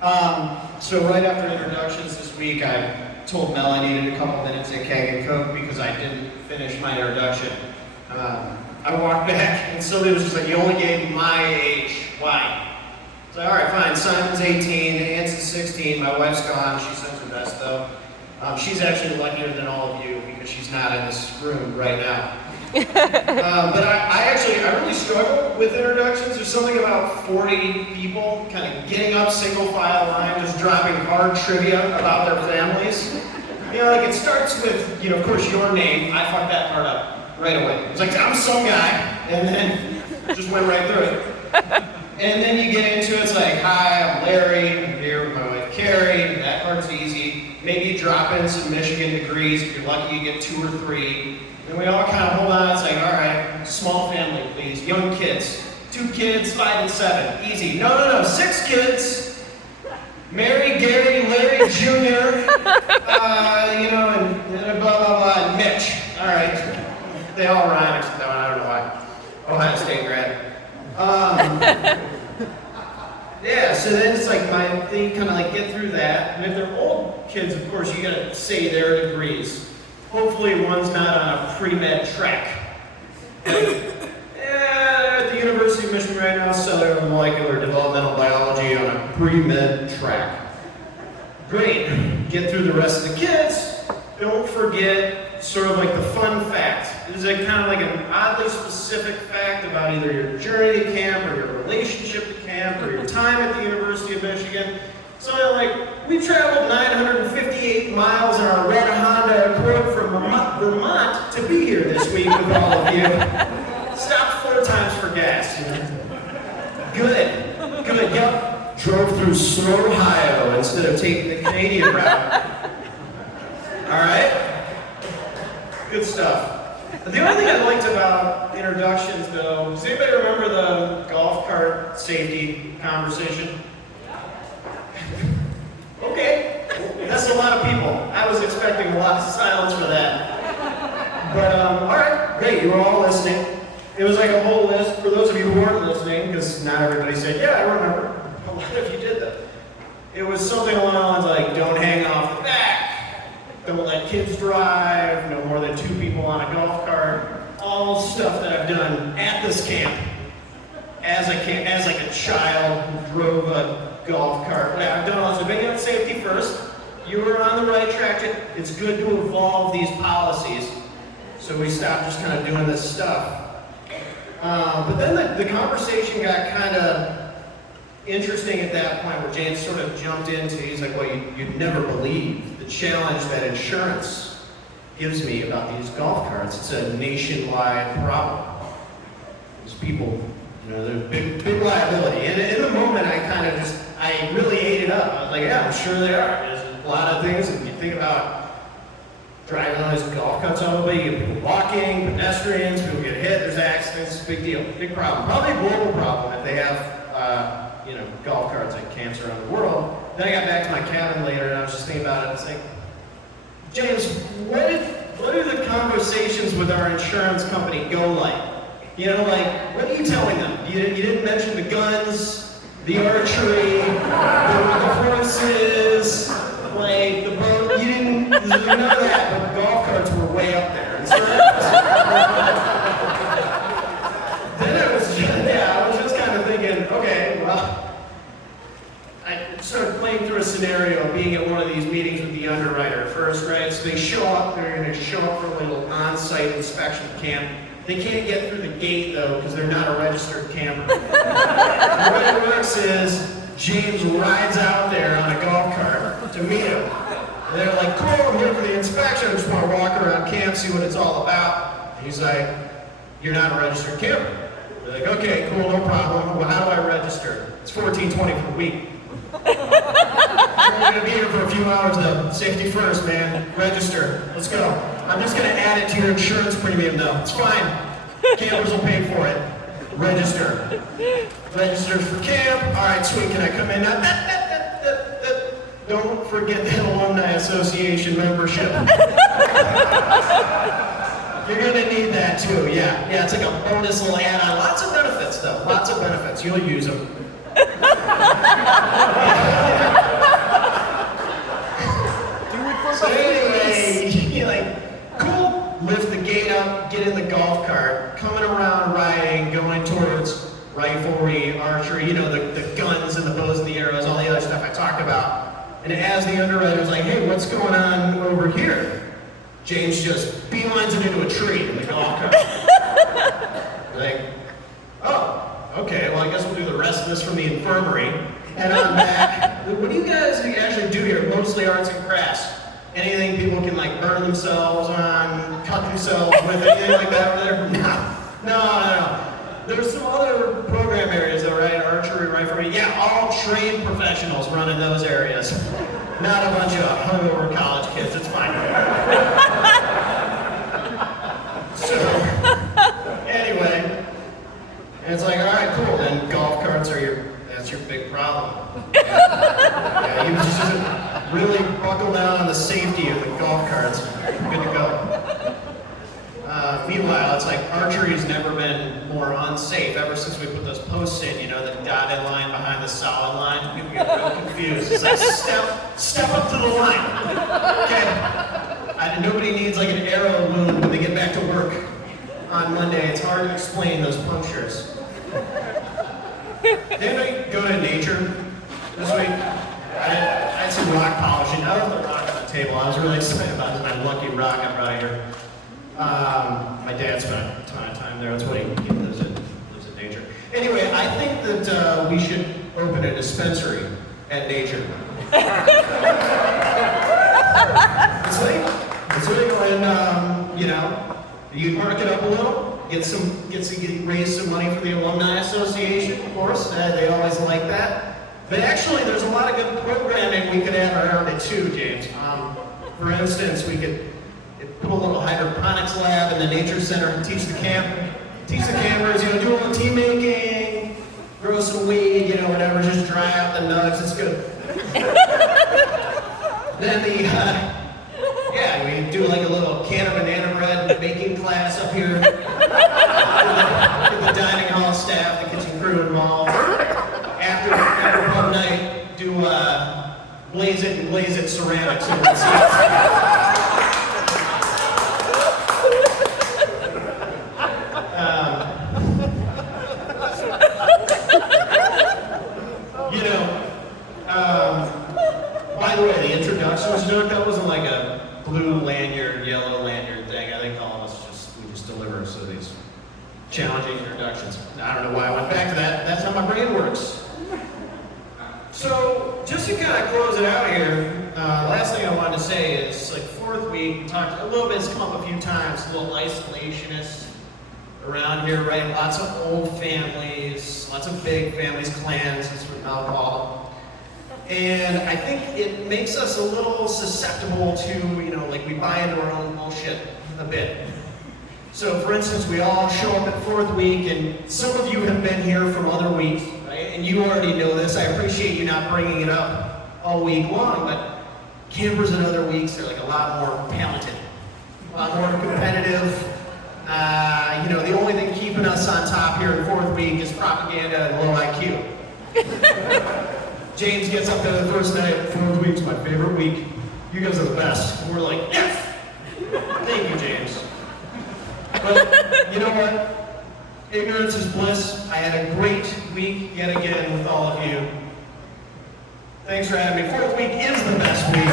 So right after introductions this week, I told Mel I needed a couple minutes at Keg and Coke because I didn't finish my introduction. I walked back and Sylvia was just like, you only gave my age. Why? I was like, all right, fine. Simon's 18, Anne's is 16, my wife's gone. She sends her best though. She's actually luckier than all of you because she's not in this room right now. But I really struggle with introductions. There's something about 40 people kind of getting up single file line, just dropping hard trivia about their families. You know, like it starts with, of course, your name. I fucked that part up right away. It's like, I'm some guy, and then just went right through it. And then you get into it, it's like, hi, I'm Larry, I'm here with my wife Carrie. That part's easy. Maybe you drop in some Michigan degrees. If you're lucky, you get 2 or 3. And we all kind of hold on, it's like, all right, small family, please. Young kids. 2 kids, 5 and 7. Easy. No, 6 kids. Mary, Gary, Larry Jr., and blah, blah, blah, and Mitch. All right. They all rhyme, except that one, I don't know why. Ohio State grad. Yeah, so then it's like they kind of like get through that. And if they're old kids, of course, you gotta say their degrees. Hopefully one's not on a pre-med track. They're at the University of Michigan right now, cellular molecular developmental biology on a pre-med track. Great, get through the rest of the kids. Don't forget sort of like the fun fact. It's like kind of like an oddly specific fact about either your journey to camp or your relationship to camp or your time at the University of Michigan. So like, we traveled 958 miles in our red Honda Accord from Vermont to be here this week with all of you. Stopped 4 times for gas. Good, yep. Drove through slow Ohio instead of taking the Canadian route. All right? Good stuff. The only thing I liked about introductions, though, does anybody remember the golf cart safety conversation? Okay, that's a lot of people. I was expecting a lot of silence for that. But, all right, great, you were all listening. It was like a whole list. For those of you who weren't listening, because not everybody said, yeah, I remember. A lot of you did that. It was something along the lines like, don't hang off the back. Don't let kids drive, no more than 2 people on a golf cart. All stuff that I've done at this camp as like a child who drove a golf cart. I've done all this. Big on safety first. You were on the right track. It's good to evolve these policies. So we stopped just kind of doing this stuff. But then the conversation got kind of interesting at that point where James sort of jumped into, he's like, well, you'd never believe the challenge that insurance gives me about these golf carts. It's a nationwide problem. These people, they're big liability. And in the moment, I really ate it up. I was like, yeah, I'm sure they are. There's a lot of things, and you think about driving on these golf carts all the way, you get people walking, pedestrians, people get hit, there's accidents, big deal, big problem. Probably a global problem if they have golf carts at camps around the world. Then I got back to my cabin later and I was just thinking about it. I was like, James, what do the conversations with our insurance company go like? What are you telling them? You didn't mention the guns, the archery, the horses, like the boat. You didn't, none of that, but golf carts were way up there. And so then I was just kind of thinking, okay, well, I started playing through a scenario of being at one of these meetings with the underwriter first, right? So they show up, they're going to show up for a little on-site inspection camp. They can't get through the gate, though, because they're not a registered camper. The way it works is James rides out there on a golf cart to meet him. And they're like, cool, I'm here for the inspection. I just want to walk around camp, see what it's all about. And he's like, you're not a registered camper. They're like, okay, cool, no problem. Well, how do I register? It's $14.20 per week. I'm going to be here for a few hours, though. Safety first, man. Register. Let's go. I'm just going to add it to your insurance premium, though. It's fine. Campers will pay for it. Register. Register for camp. All right, sweet. Can I come in now? Don't forget that Alumni Association membership. You're going to need that, too. Yeah, it's like a bonus little add-on. Lots of benefits, though. Lots of benefits. You'll use them. talked about. And as the underwriter's like, hey, what's going on over here? James just beelines it into a tree in the golf cart. Like, oh, okay, well I guess we'll do the rest of this from the infirmary. And I'm back. What do you guys actually do here? Mostly arts and crafts. Anything people can like burn themselves on, cut themselves with, anything like that over there? No. There's some other program areas though, right? Archery, riflery. Yeah, all trained professionals run in those areas. Not a bunch of hungover college kids. It's fine. So, anyway, and it's like, all right, cool. Then golf carts are that's your big problem. Yeah, you just really buckle down on the safety of the golf carts. Good to go. Meanwhile, it's like archery's never been more unsafe ever since we put those posts in, you know, the dotted line behind the solid line. People get real confused. It's like, step up to the line. Okay? Nobody needs like an arrow wound when they get back to work on Monday. It's hard to explain those punctures. Did anybody go to nature this week? I had some rock polishing. I left the rock on the table. I was really excited about this, my lucky rock I brought here. My dad spent a ton of time there. That's what he lives in nature. Anyway, I think that we should open a dispensary at nature. It's legal, and you know, you mark it up a little, raise some money for the Alumni Association, of course. They always like that. But actually, there's a lot of good programming we could add around it too, James. For instance, we could put a little hydroponics lab in the nature center and teach the campers, you know, do a little tea making, grow some weed, you know, whatever, just dry out the nugs. It's good. Then we do like a little can of banana bread baking class up here. Get the dining hall staff, the kitchen crew involved. After one night, do blaze it ceramics. So by the way, the introductions joke, that wasn't like a blue lanyard, yellow lanyard thing. I think all of us we just deliver so these challenging introductions. I don't know why I went back to that. That's how my brain works. So, just to kind of close it out here, last thing I wanted to say is, like, fourth week, we talked a little bit, it's come up a few times, a little isolationist around here, right? Lots of old families, lots of big families, clans, that's what I'll call them. And I think it makes us a little susceptible to, you know, like we buy into our own bullshit a bit. So for instance, we all show up at fourth week, and some of you have been here from other weeks, right? And you already know this. I appreciate you not bringing it up all week long, but campers in other weeks, they're like a lot more talented, a lot more competitive. You know, the only thing keeping us on top here in fourth week is propaganda and low IQ. James gets up there the first night, fourth week's my favorite week. You guys are the best. And we're like, yes! Thank you, James. But you know what? Ignorance is bliss. I had a great week yet again with all of you. Thanks for having me. Fourth week is the best week.